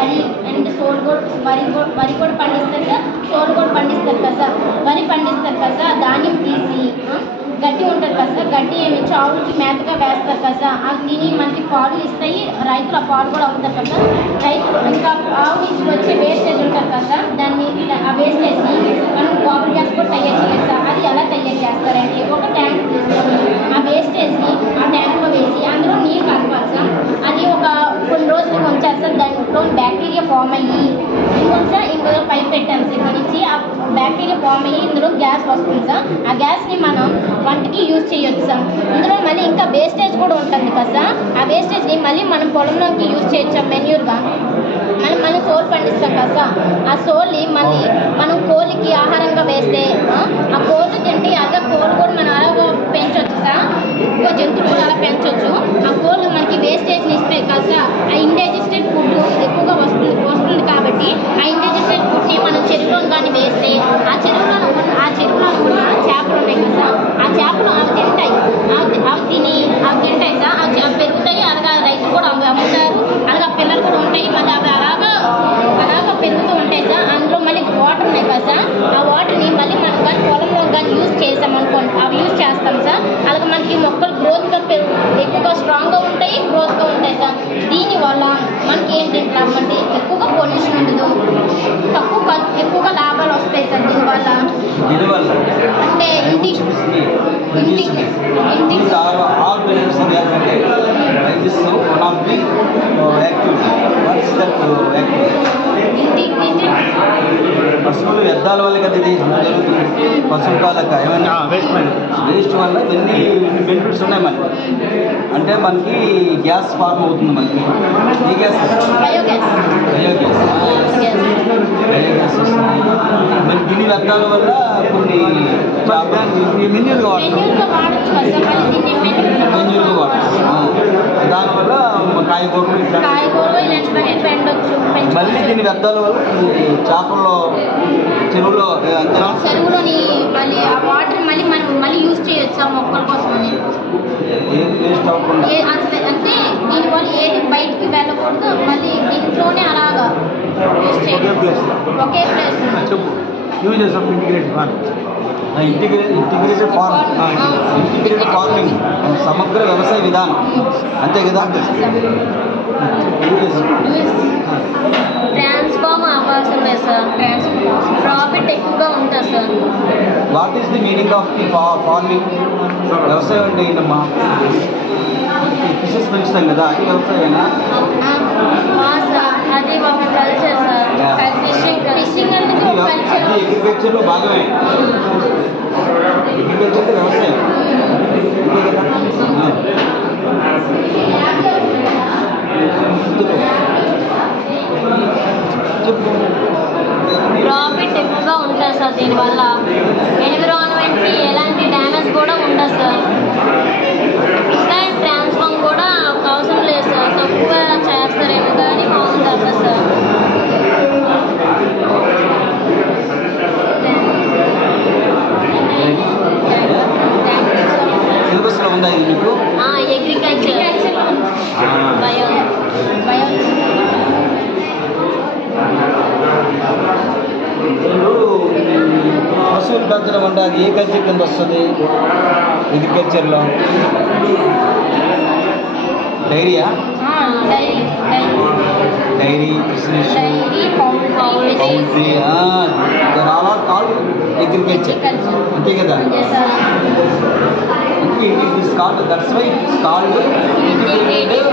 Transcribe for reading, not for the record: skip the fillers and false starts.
వరి అండ్ సోలు కూడా వరి కూడా పండిస్తారు సార్, సోలు కూడా పండిస్తారు కదా సార్. వరి పండిస్తారు కదా సార్, ధాన్యం తీసి గడ్డి ఉంటుంది కదా సార్, గడ్డి ఏమి చావులకి మేతగా వేస్తారు కదా సార్. అవి తిని మనకి పాలు ఇస్తాయి, రైతులు ఆ పాలు కూడా అమ్ముతారు కదా సార్. రైతులు ఇంకా ఆవు నుంచి వచ్చే వేస్టేజ్ ఉంటుంది కదా సార్, దాన్ని ఆ వేస్టేజ్ని మనం గోబర్ గ్యాస్ కూడా తయారు చేయొచ్చు సార్. అది ఎలా తయారు చేస్తారంటే ఒక ట్యాంక్ తీసుకొని ఆ వేస్టేజ్ని ఆ ట్యాంక్లో వేసి అందులో నీరు కలపాలి సార్. అది ఒక కొన్ని రోజులు ఉంచారు సార్, దాంట్లో బ్యాక్టీరియా ఫామ్ అయ్యి ఇందులో పైప్ పెట్టాను సార్. దీని నుంచి ఆ బ్యాక్టీరియా ఫామ్ అయ్యి ఇందులో గ్యాస్ వస్తుంది సార్. ఆ గ్యాస్ని మనం వంటకి యూజ్ చేయొచ్చు సార్. ఇందులో మళ్ళీ ఇంకా వేస్టేజ్ కూడా ఉంటుంది కదా సార్, ఆ వేస్టేజ్ని మళ్ళీ మనం పొలంలోకి యూజ్ చేయొచ్చు మెన్యూర్గా. మనం సోల్ పండిస్తాం కదా సార్, ఆ సోల్ని మళ్ళీ మనం కోళ్ళకి ఆహారంగా వేస్తే ఆ కోళ్ళు తింటే అలా కోళ్ళు కూడా మనం అలాగా పెంచవచ్చు సార్. ఎక్కువ జంతువులు కూడా అలా పెంచవచ్చు. ఆ కోళ్ళు మనకి వేస్టేజ్ని ఇస్తాయి కదా సార్. ఆ ఇండైజెస్టెడ్ ఫుడ్ ఎక్కువగా వస్తుంది కాబట్టి ఆ ఇండైజెస్టెడ్ ఫుడ్ని మనం చెరువులో కానీ వేస్తే ఆ చెరువులో ఉన్న చేపలు ఉన్నాయి కదా సార్, ఆ చేపలు అవి తింటాయి సార్. అవి పెరుగుతాయి, అలాగా రైతులు కూడా అమ్ముతారు, అలాగా పిల్లలు కూడా ఉంటాయి. మళ్ళీ అవి అలాగా పెరుగుతూ ఉంటాయి సార్. అందులో మళ్ళీ వాటర్ ఉన్నాయి కదా సార్, ఆ వాటర్ని మళ్ళీ మనం కానీ పొలంలో కానీ యూజ్ చేస్తాం అనుకోండి, అవి యూజ్ చేస్తాం సార్. అలాగే మనకి మొక్కలు గ్రోత్గా ఎక్కువగా స్ట్రాంగ్గా ఉంటాయి, గ్రోత్గా ఉంటాయి సార్. దీనివల్ల మనకి ఏంటంటే అంటే ఎక్కువగా పొల్యూషన్ ఉండదు, ఎక్కువగా లాభాలు వస్తాయి సార్. దీనివల్ల అంటే ఇంటికి పశువులు వ్యర్థాల వల్ల కదా ఇది జరుగుతుంది. పశువుల పాలక ఏమైనా వేస్ట్ వల్ల ఎన్ని బెనిఫిట్స్ ఉన్నాయి మనకి. అంటే మనకి గ్యాస్ ఫార్మ్ అవుతుంది, మనకి ఈ గ్యాస్ బయోగ్యాస్ వస్తుంది. మరి దీని వ్యర్థాల వల్ల కొన్ని మెన్యూర్గా వాడచ్చు. దానివల్ల కాయగూరలు మళ్ళీ దీని వ్యర్థాల వల్ల చేపల్లో చెరువులోని మళ్ళీ ఆ వాటర్ మళ్ళీ యూజ్ చేయొచ్చు మొక్కల కోసం అని. అంటే దీనివల్ల ఏది బయటికి వెళ్ళకూడదు, మళ్ళీ దీంట్లోనే అలాగా యూజ్ చేయొచ్చు ఒకే place. Uses of integrated farming. Integrated farming సమగ్ర వ్యవసాయ విధానం అంతే కదా. ట్రాన్స్ఫార్మ్ అవకాశం లేదు సార్, ప్రాఫిట్ ఎక్కువగా ఉంటుంది sir. What is the meaning of the farming? వ్యవసాయం అంటే ఏంటమ్మా? ఫిషెస్ పెంచుతాం కదా, అది వ్యవసాయమేనా? అది ఒక కల్చర్ సార్. ఫిషింగ్ అనేది ఒక కల్చర్. అగ్రికల్చర్లో భాగమే. అగ్రికల్చర్ అంటే వ్యవసాయం. ప్రాఫిట్ ఎక్కువగా ఉంటుంది సార్. దీనివల్ల ఎన్విరాన్మెంట్కి ఎలాంటి డ్యామేజ్ కూడా ఉండదు సార్. ఇంకా ట్రాన్స్ఫార్మ్ కూడా అవసరం లేదు సార్, తక్కువ చేస్తారేమో కానీ మామూలు తగ్గదు సార్. సిలబస్లో ఉందా ఇది మీకు? అగ్రికల్చర్ పశువులు పెంచడం అంటే అది ఏ కల్చర్ కింద వస్తుంది? అగ్రికల్చర్లో డైరీయా? Dairy, poultry, all are called agriculture అంతే కదా. That's why it's called integrated